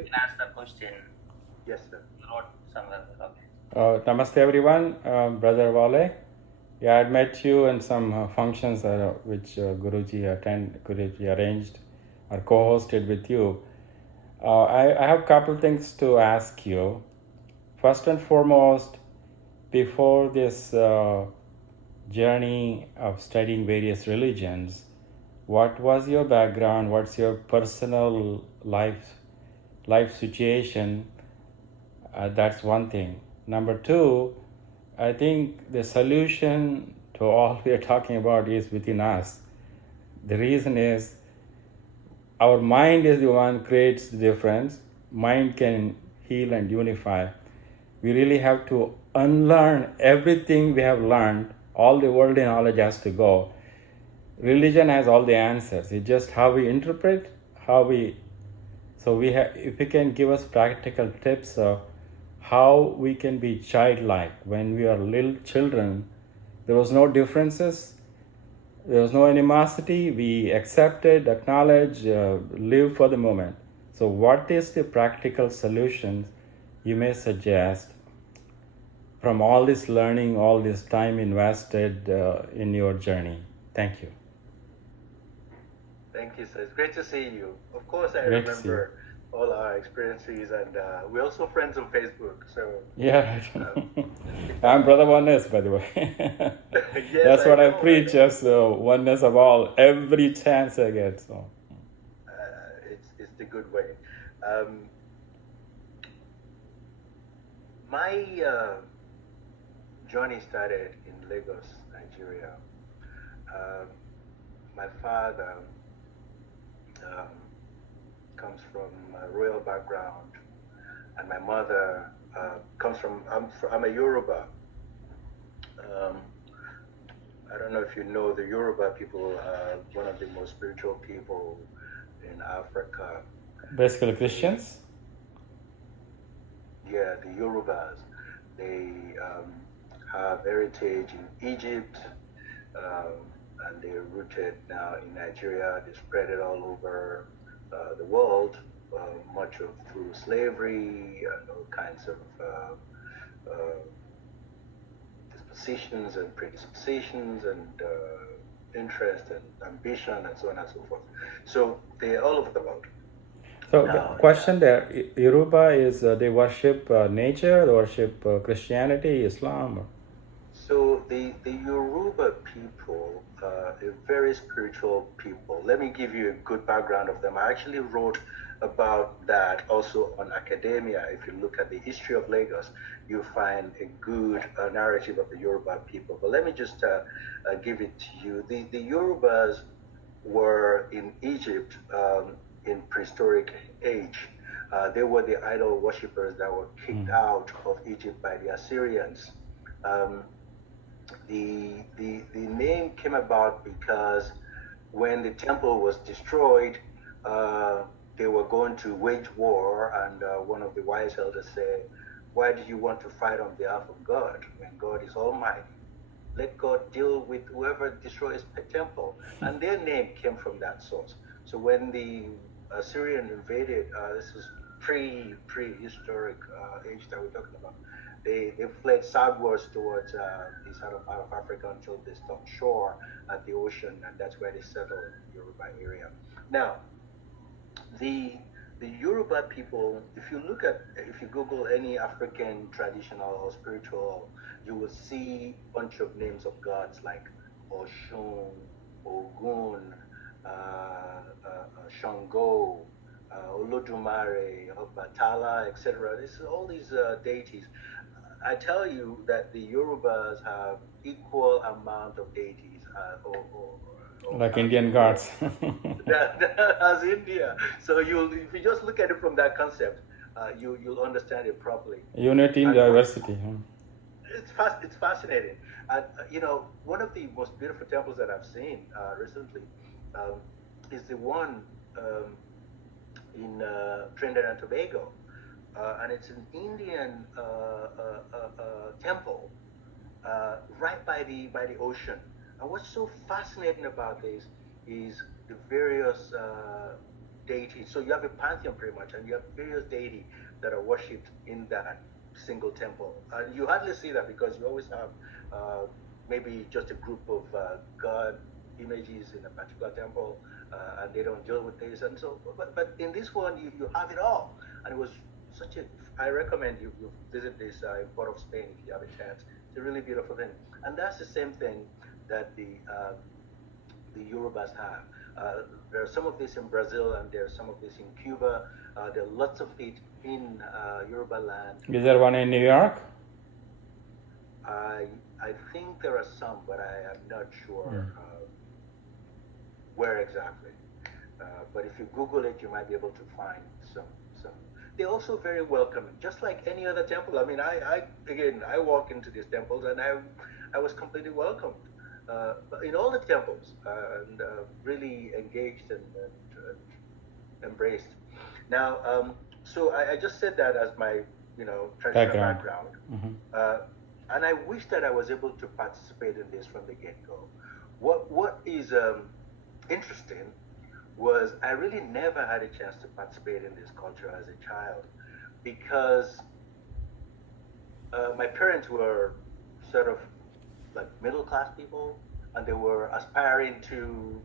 You can ask the question. Yes, sir. You wrote somewhere. Okay. Namaste everyone, Brother Wale. Yeah, I met you in some functions which Guruji arranged or co-hosted with you. I have a couple things to ask you. First and foremost, before this journey of studying various religions, what was your background? What's your personal life situation? That's one thing. Number two, I think the solution to all we are talking about is within us. The reason is our mind is the one creates the difference. Mind can heal and unify. We really have to unlearn everything we have learned. All the worldly knowledge has to go. Religion has all the answers. It's just how we interpret, how we. So we have. If you can give us practical tips of how we can be childlike when we are little children. There was no differences. There was no animosity. We accepted, acknowledged, lived for the moment. So what is the practical solutions you may suggest from all this learning, all this time invested in your journey? Thank you. Thank you, sir. It's great to see you. Of course, I Great to see you. remember all our experiences, and we're also friends on Facebook. So Yeah, right. I'm Brotheroneness, by the way. yes, That's what I know, preach, just oneness of all, every chance I get. So it's the good way. My journey started in Lagos, Nigeria. My father comes from a royal background, and my mother comes from. I'm a Yoruba. I don't know if you know the Yoruba people are one of the most spiritual people in Africa. basically Christians. Yeah, the Yorubas. They have heritage in Egypt, and they're rooted now in Nigeria. They spread it all over the world, much of through slavery and all kinds of dispositions and predispositions and interest and ambition and so on and so forth. So they're all over the world. So the question there, Yoruba is they worship nature, they worship Christianity, Islam. So the Yoruba people are a very spiritual people. Let me give you a good background of them. I actually wrote about that also on academia. If you look at the history of Lagos, you find a good narrative of the Yoruba people. But let me just give it to you. The Yorubas were in Egypt in prehistoric age. They were the idol worshippers that were kicked out of Egypt by the Assyrians. The name came about because when the temple was destroyed, they were going to wage war, and one of the wise elders said, "Why do you want to fight on behalf of God when God is almighty? Let God deal with whoever destroys the temple." And their name came from that source. So when the Assyrian invaded, this is prehistoric age that we're talking about. They fled southwards towards the southern part of Africa until they stopped shore at the ocean, and that's where they settled in the Yoruba area. Now, the Yoruba people, if you Google any African traditional or spiritual, you will see a bunch of names of gods like Oshun, Ogun, Shango, Olodumare, Obatala, etc. All these deities. I tell you that the Yorubas have equal amount of deities Like Indian gods. as India. So if you just look at it from that concept, you'll understand it properly. Unity in diversity. It's fascinating. And one of the most beautiful temples that I've seen recently is the one in Trinidad and Tobago. And it's an Indian temple right by the ocean. And what's so fascinating about this is the various deities. So you have a pantheon pretty much, and you have various deities that are worshipped in that single temple. And you hardly see that because you always have maybe just a group of god images in a particular temple, and they don't deal with this. And so, but in this one, you have it all, and it was such a. I recommend you visit this in Port of Spain if you have a chance. It's a really beautiful thing, and that's the same thing that the Yorubas have. There are some of this in Brazil, and there are some of this in Cuba. There are lots of it in Yoruba land. Is there one in New York? I think there are some, but I am not sure where exactly. But if you Google it, you might be able to find some. They're also very welcoming, just like any other temple. I mean, I walk into these temples, and I was completely welcomed in all the temples, and really engaged and embraced. Now, so I just said that as my traditional background. And I wish that I was able to participate in this from the get-go. What is interesting was I really never had a chance to participate in this culture as a child because my parents were sort of like middle-class people, and they were aspiring to,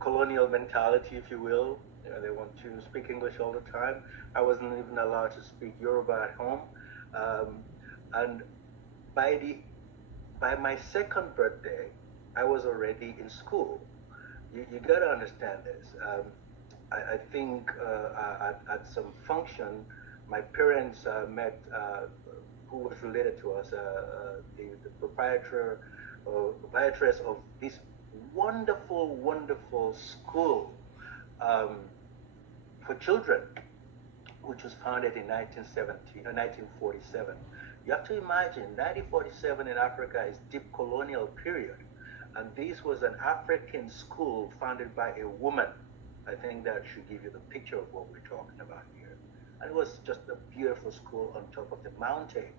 colonial mentality, if you will. They want to speak English all the time. I wasn't even allowed to speak Yoruba at home. And by my second birthday, I was already in school. You got to understand this. I think at some function, my parents met who was related to us, the proprietress of this wonderful, wonderful school for children, which was founded in 1947. You have to imagine, 1947 in Africa is deep colonial period. And this was an African school founded by a woman. I think that should give you the picture of what we're talking about here. And it was just a beautiful school on top of the mountain.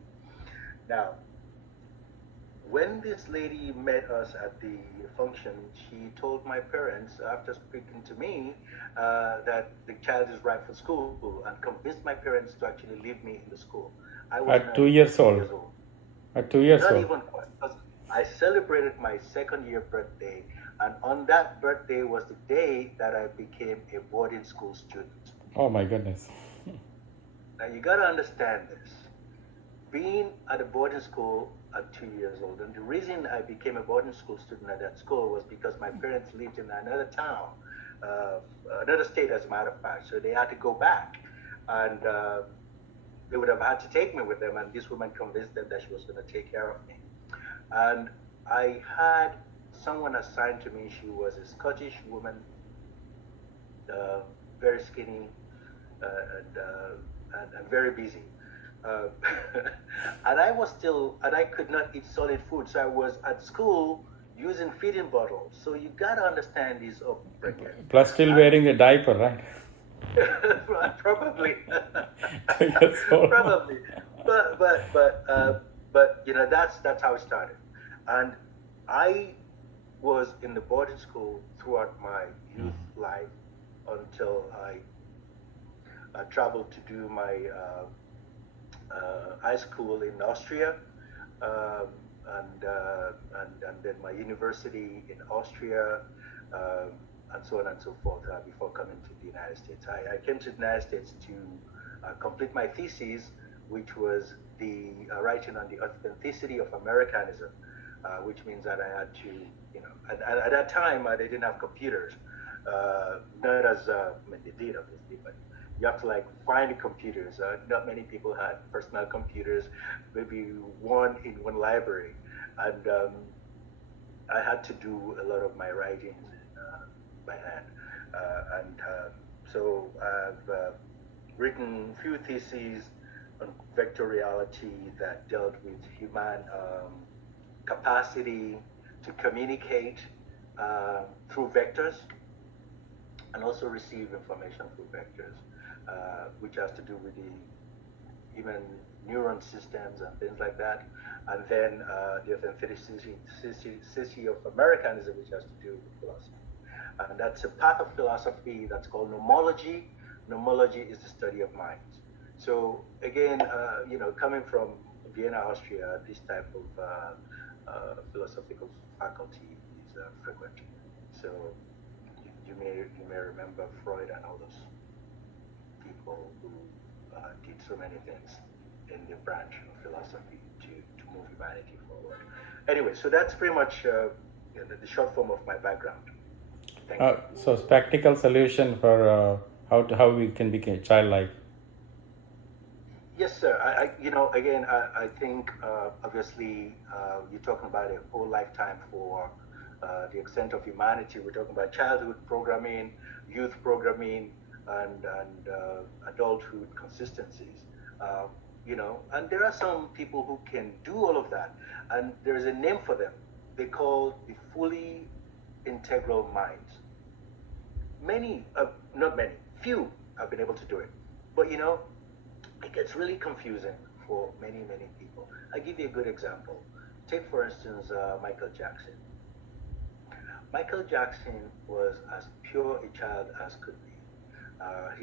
Now, when this lady met us at the function, she told my parents, after speaking to me, that the child is right for school, and convinced my parents to actually leave me in the school. I was At 2 years old. At 2 years Not old. even quite. I celebrated my second year birthday, and on that birthday was the day that I became a boarding school student. Oh my goodness. Now you got to understand this. Being at a boarding school at 2 years old, and the reason I became a boarding school student at that school was because my parents lived in another town, another state as a matter of fact, so they had to go back, and they would have had to take me with them, and this woman convinced them that she was going to take care of me. And I had someone assigned to me. She was a Scottish woman, very skinny and very busy. And I could not eat solid food, so I was at school using feeding bottles. So you gotta understand this upbringing. Plus still wearing a diaper, right? Probably. 2 years old. Probably. But that's how it started. And I was in the boarding school throughout my youth life until I traveled to do my high school in Austria, and then my university in Austria, and so on and so forth, before coming to the United States. I came to the United States to complete my thesis, which was the writing on the authenticity of Americanism, which means that I had to, at that time they didn't have computers, not as they did obviously, but you have to find the computers. Not many people had personal computers, maybe one in one library, and I had to do a lot of my writings by hand, so I've written a few theses on vector reality that dealt with human capacity to communicate through vectors and also receive information through vectors, which has to do with the human neuron systems and things like that. And then the authenticity of Americanism, which has to do with philosophy. And that's a path of philosophy that's called nomology. Nomology is the study of minds. So again, coming from Vienna, Austria, this type of philosophical faculty is frequent. So you may remember Freud and all those people who did so many things in the branch of philosophy to move humanity forward. Anyway, so that's pretty much the short form of my background. Thank you. So practical solution for how we can become childlike. Yes, sir. I think obviously you're talking about a whole lifetime for the extent of humanity. We're talking about childhood programming, youth programming, and adulthood consistencies. And there are some people who can do all of that, and there is a name for them. They call the fully integral minds. Few have been able to do it, but it gets really confusing for many people. I'll give you a good example. Take for instance Michael Jackson. Michael Jackson was as pure a child as could be.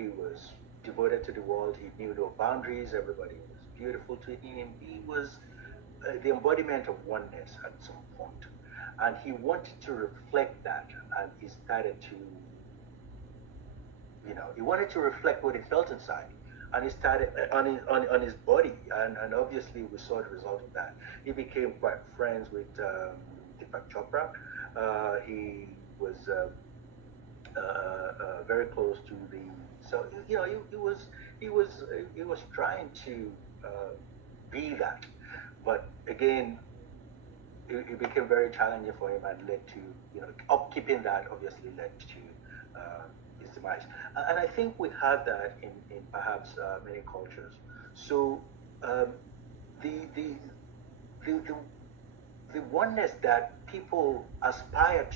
He was devoted to the world. He knew no boundaries. Everybody was beautiful to him. He was the embodiment of oneness at some point. And he wanted to reflect that, and he started to, he wanted to reflect what he felt inside. And he started on his body, and obviously we saw the result of that. He became quite friends with Deepak Chopra. He was very close to he was trying to be that, but again, it became very challenging for him and led to upkeeping that obviously led to his demise. And I think we have that in perhaps many cultures. So the oneness that people aspire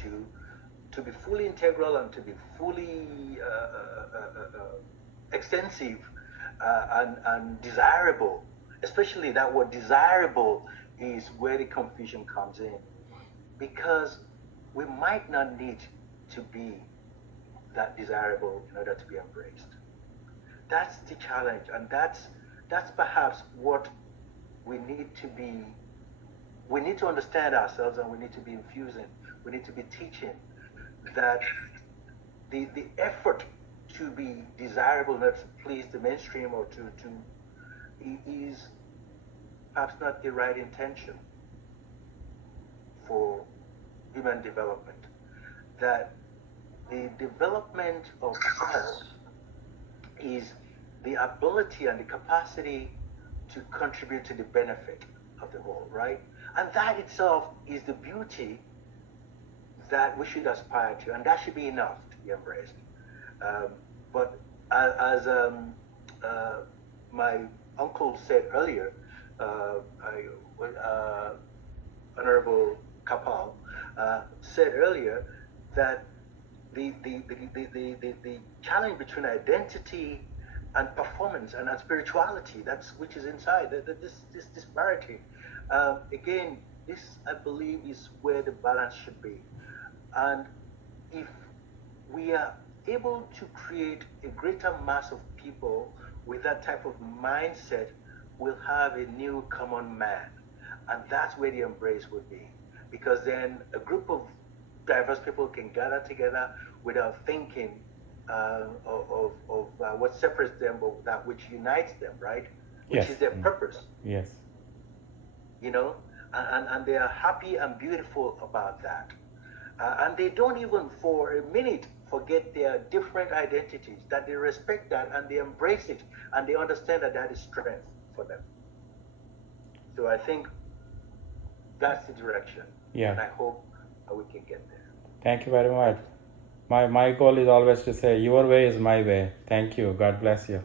to be fully integral and to be fully extensive and desirable, especially that word desirable is where the confusion comes in, because we might not need to be that desirable in order to be embraced. That's the challenge, and that's perhaps what we need to be. We need to understand ourselves, and we need to be infusing. We need to be teaching that the effort to be desirable, not to please the mainstream or to is perhaps not the right intention for human development. That the development of self is the ability and the capacity to contribute to the benefit of the whole, right? And that itself is the beauty that we should aspire to, and that should be enough to be embraced. But as my uncle said earlier, Honorable Kapal said earlier that the challenge between identity and performance and spirituality, which is inside this disparity. Again, this I believe is where the balance should be. And if we are able to create a greater mass of people with that type of mindset, we'll have a new common man. And that's where the embrace would be. Because then a group of diverse people can gather together without thinking of what separates them, but that which unites them, right? Which Yes. is their purpose. Yes. And they are happy and beautiful about that. And they don't even for a minute forget their different identities, that they respect that and they embrace it and they understand that is strength for them. So I think that's the direction. Yeah. And I hope we can get there. Thank you very much. My goal is always to say, your way is my way. Thank you. God bless you.